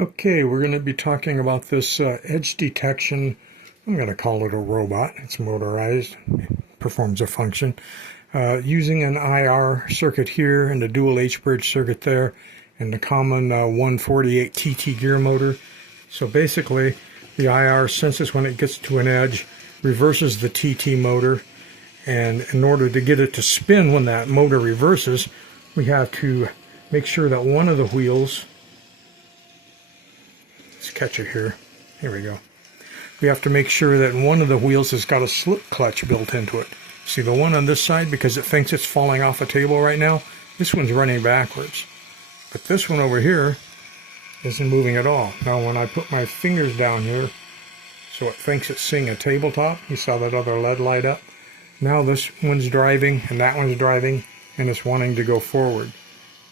Okay, we're going to be talking about this edge detection. I'm going to call it a robot. It's motorized, performs a function. Using an IR circuit here and a dual H-bridge circuit there and the common 148 TT gear motor. So basically, the IR senses when it gets to an edge, reverses the TT motor, and in order to get it to spin when that motor reverses, we have to make sure that one of the wheels, let's catch it here, we go. We have to make sure that one of the wheels has got a slip clutch built into it. See the one on this side, because it thinks it's falling off a table right now, this one's running backwards. But this one over here isn't moving at all. Now when I put my fingers down here, so it thinks it's seeing a tabletop, you saw that other LED light up. Now this one's driving and that one's driving and it's wanting to go forward.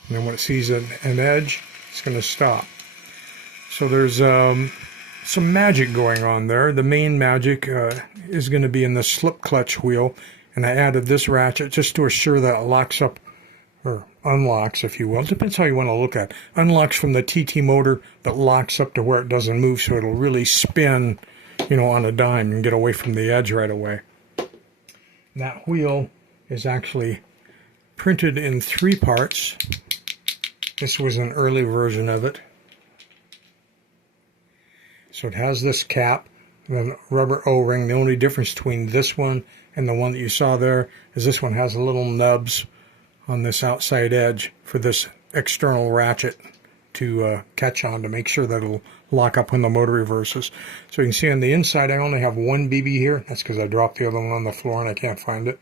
And then when it sees an edge, it's going to stop. So there's some magic going on there. The main magic is going to be in the slip clutch wheel, and I added this ratchet just to assure that it locks up, or unlocks if you will. It depends how you want to look at it. Unlocks from the TT motor, but locks up to where it doesn't move, so it'll really spin, on a dime and get away from the edge right away. That wheel is actually printed in 3 parts. This was an early version of it. So it has this cap, the rubber O-ring. The only difference between this one and the one that you saw there is this one has little nubs on this outside edge for this external ratchet to catch on to make sure that it'll lock up when the motor reverses. So you can see on the inside I only have one BB here. That's because I dropped the other one on the floor and I can't find it.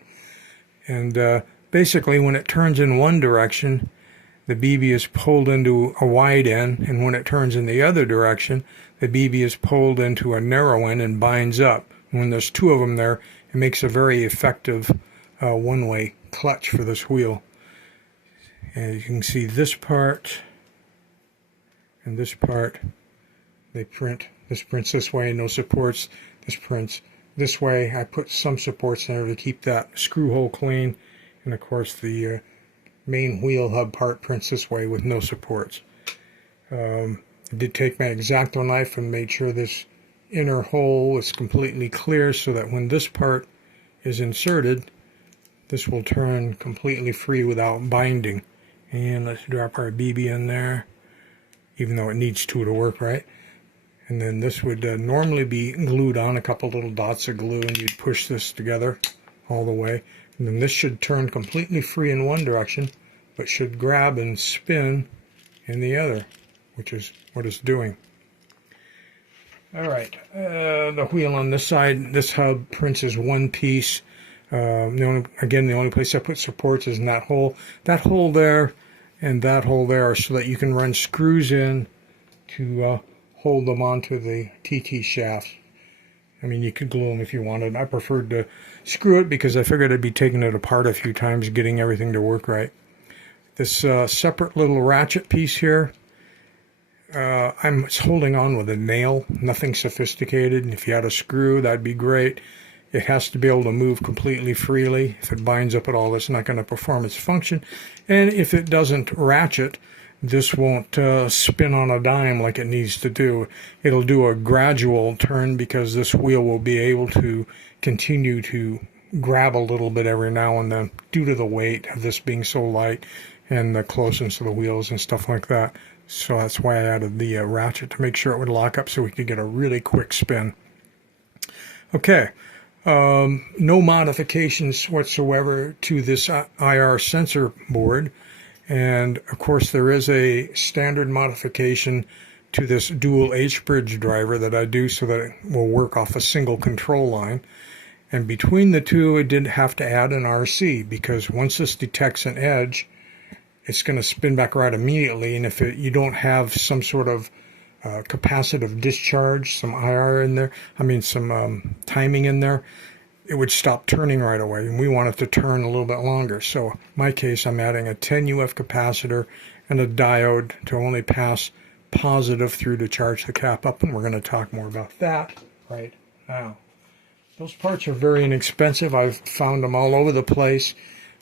And basically when it turns in one direction, the BB is pulled into a wide end, and when it turns in the other direction, the BB is pulled into a narrow end and binds up. When there's 2 of them there, it makes a very effective one-way clutch for this wheel. And you can see this part and this part, they print. This prints this way, no supports. This prints this way. I put some supports in there to keep that screw hole clean. And of course the main wheel hub part prints this way with no supports. I did take my X-Acto knife and made sure this inner hole is completely clear so that when this part is inserted, this will turn completely free without binding. And let's drop our BB in there, even though it needs to work right. And then this would normally be glued on, a couple little dots of glue, and you'd push this together all the way. And then this should turn completely free in one direction, but should grab and spin in the other, which is what it's doing. Alright, the wheel on this side, this hub prints as one piece. Again, the only place I put supports is in that hole. That hole there and that hole there are so that you can run screws in to hold them onto the TT shafts. I mean, you could glue them if you wanted. I preferred to screw it because I figured I'd be taking it apart a few times, getting everything to work right. This separate little ratchet piece here, I'm holding on with a nail, nothing sophisticated. And if you had a screw, that'd be great. It has to be able to move completely freely. If it binds up at all, it's not going to perform its function. And if it doesn't ratchet, this won't spin on a dime like it needs to do. It'll do a gradual turn because this wheel will be able to continue to grab a little bit every now and then due to the weight of this being so light and the closeness of the wheels and stuff like that. So that's why I added the ratchet to make sure it would lock up so we could get a really quick spin. Okay, no modifications whatsoever to this IR sensor board. And of course there is a standard modification to this dual H-bridge driver that I do so that it will work off a single control line. And between the two I did have to add an RC because once this detects an edge, it's going to spin back right immediately. And if you don't have some sort of capacitive discharge, some IR in there, some timing in there, it would stop turning right away, and we want it to turn a little bit longer. So in my case, I'm adding a 10 UF capacitor and a diode to only pass positive through to charge the cap up, and we're going to talk more about that right now. Those parts are very inexpensive. I've found them all over the place.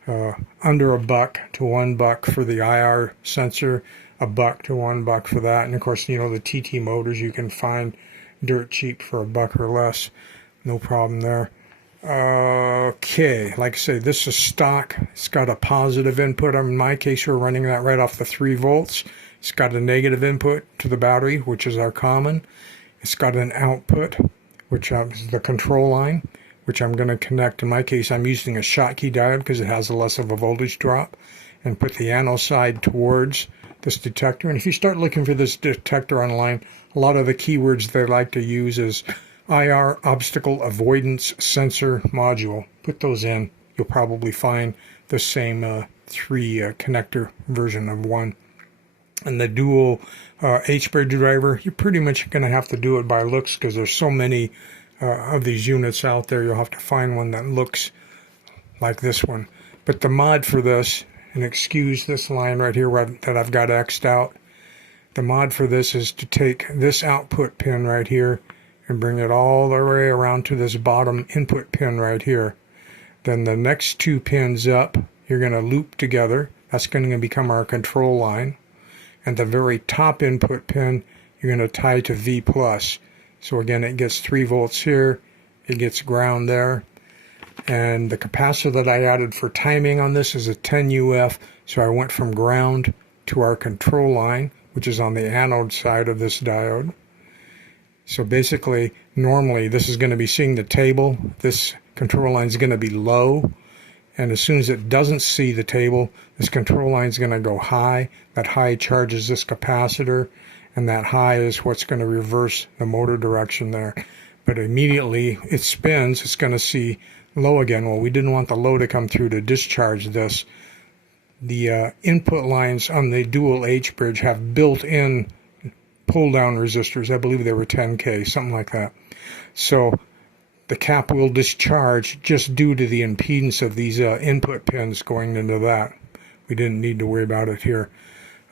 Under $1 to $1 for the IR sensor, $1 to $1 for that. And of course, you know, the TT motors you can find dirt cheap for $1 or less. No problem there. Okay, like I say, this is stock. It's got a positive input. In my case, we're running that right off the 3 volts. It's got a negative input to the battery, which is our common. It's got an output, which is the control line, which I'm going to connect. In my case, I'm using a Schottky diode because it has less of a voltage drop, and put the anode side towards this detector. And if you start looking for this detector online, a lot of the keywords they like to use is IR obstacle avoidance sensor module. Put those in. You'll probably find the same 3 connector version of one. And the dual H-bridge driver, you're pretty much going to have to do it by looks because there's so many of these units out there. You'll have to find one that looks like this one. But the mod for this, and excuse this line right here that I've got X'd out, the mod for this is to take this output pin right here and bring it all the way around to this bottom input pin right here. Then the next 2 pins up, you're going to loop together. That's going to become our control line. And the very top input pin, you're going to tie to V+. So again, it gets 3 volts here. It gets ground there. And the capacitor that I added for timing on this is a 10 UF. So I went from ground to our control line, which is on the anode side of this diode. So basically, normally this is going to be seeing the table. This control line is going to be low. And as soon as it doesn't see the table, this control line is going to go high. That high charges this capacitor. And that high is what's going to reverse the motor direction there. But immediately it spins, it's going to see low again. Well, we didn't want the low to come through to discharge this. The input lines on the dual H-bridge have built-in pull-down resistors. I believe they were 10K, something like that. So the cap will discharge just due to the impedance of these input pins going into that. We didn't need to worry about it here.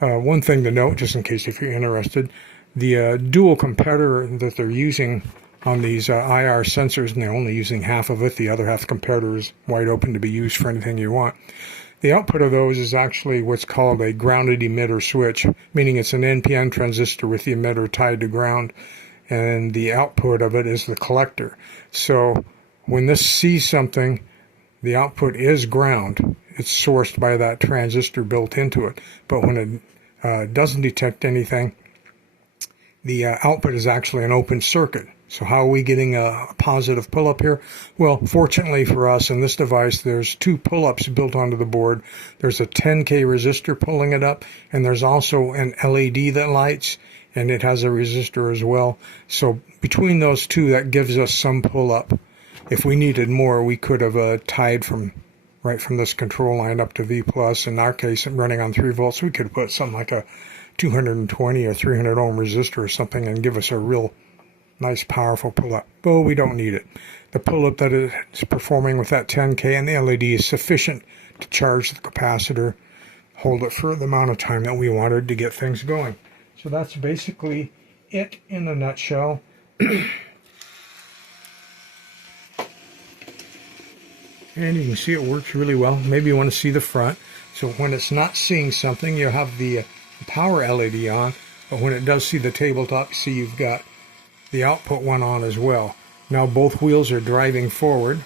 One thing to note, just in case if you're interested, the dual comparator that they're using on these IR sensors, and they're only using half of it, the other half comparator is wide open to be used for anything you want. The output of those is actually what's called a grounded emitter switch, meaning it's an NPN transistor with the emitter tied to ground, and the output of it is the collector. So when this sees something, the output is ground. It's sourced by that transistor built into it. But when it doesn't detect anything, the output is actually an open circuit. So how are we getting a positive pull-up here? Well, fortunately for us in this device, there's 2 pull-ups built onto the board. There's a 10K resistor pulling it up, and there's also an LED that lights, and it has a resistor as well. So between those 2, that gives us some pull-up. If we needed more, we could have tied right from this control line up to V+. In our case, running on 3 volts, we could put something like a 220 or 300 ohm resistor or something and give us a real nice powerful pull-up. But we don't need it. The pull-up that it's performing with that 10K and the LED is sufficient to charge the capacitor, hold it for the amount of time that we wanted to get things going. So that's basically it in a nutshell. And you can see it works really well. Maybe you want to see the front. So when it's not seeing something, you'll have the power LED on. But when it does see the tabletop, you see you've got the output one on as well. Now both wheels are driving forward.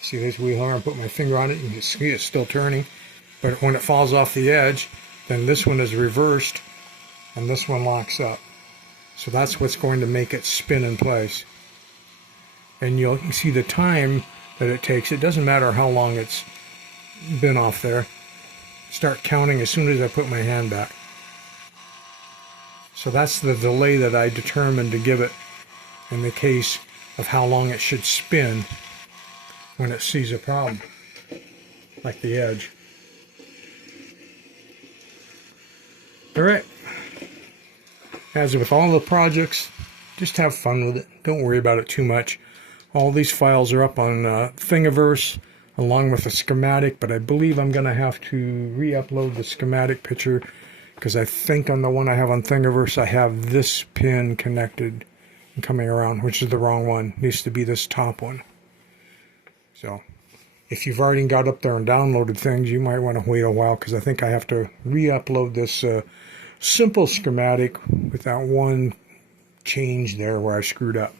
See this wheel here? I put my finger on it. You can see it's still turning. But when it falls off the edge, then this one is reversed and this one locks up. So that's what's going to make it spin in place. And you'll see the time that it takes. It doesn't matter how long it's been off there. Start counting as soon as I put my hand back. So that's the delay that I determined to give it in the case of how long it should spin when it sees a problem, like the edge. All right. As with all the projects, just have fun with it. Don't worry about it too much. All these files are up on Thingiverse along with the schematic, but I believe I'm going to have to re-upload the schematic picture because I think on the one I have on Thingiverse I have this pin connected and coming around, which is the wrong one. It needs to be this top one. So if you've already got up there and downloaded things, you might want to wait a while because I think I have to re-upload this simple schematic with that one change there where I screwed up.